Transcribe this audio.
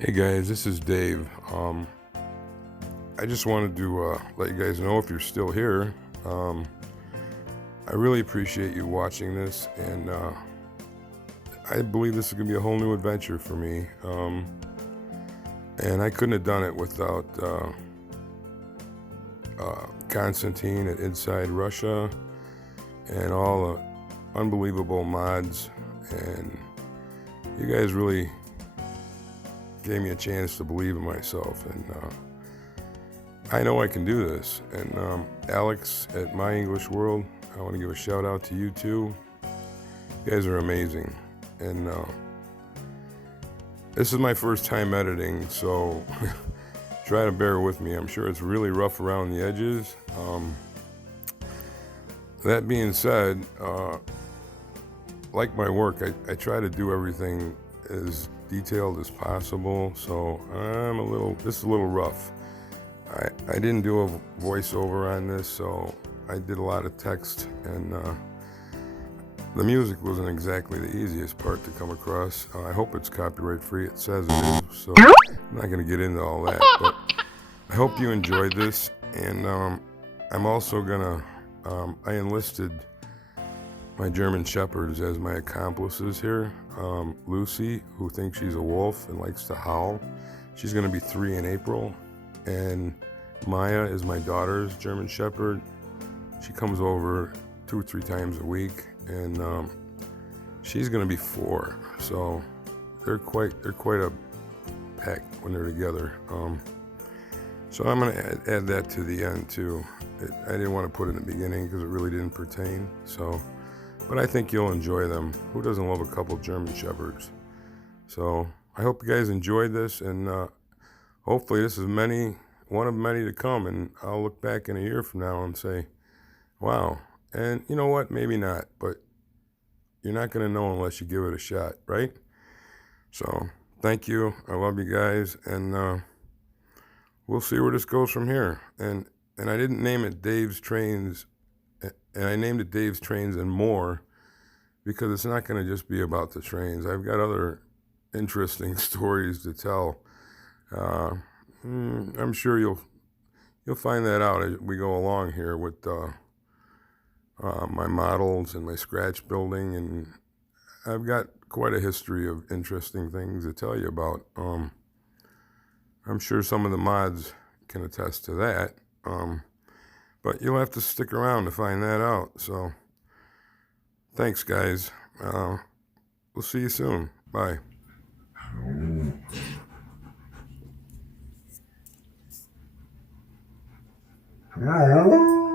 Hey guys, this is Dave. I just wanted to let you guys know, if you're still here, I really appreciate you watching this, and I believe this is going to be a whole new adventure for me. And I couldn't have done it without Constantine at Inside Russia and all the unbelievable mods, and you guys really gave me a chance to believe in myself, and I know I can do this. And Alex at My English World, I want to give a shout out to you too. You guys are amazing, and this is my first time editing, so try to bear with me. I'm sure it's really rough around the edges. That being said, like my work, I try to do everything as detailed as possible, so this is a little rough. I didn't do a voiceover on this, so I did a lot of text, and the music wasn't exactly the easiest part to come across. I hope it's copyright free. It says it is, so I'm not going to get into all that, but I hope you enjoyed this. And I'm also gonna I enlisted my German Shepherds as my accomplices here. Lucy, who thinks she's a wolf and likes to howl, she's going to be 3 in April. And Maya is my daughter's German Shepherd. She comes over 2 or 3 times a week, and she's going to be 4. So they're quite a pack when they're together. So I'm going to add that to the end too. I didn't want to put it in the beginning because it really didn't pertain. But I think you'll enjoy them. Who doesn't love a couple German Shepherds? So I hope you guys enjoyed this, and hopefully this is one of many to come, and I'll look back in a year from now and say, wow. And you know what? Maybe not, but you're not going to know unless you give it a shot, right? So thank you. I love you guys, and we'll see where this goes from here. And I didn't name it Dave's Trains, and I named it Dave's Trains and More, because it's not going to just be about the trains. I've got other interesting stories to tell. I'm sure you'll find that out as we go along here with my models and my scratch building, and I've got quite a history of interesting things to tell you about. I'm sure some of the mods can attest to that, but you'll have to stick around to find that out. So thanks, guys. We'll see you soon. Bye. No.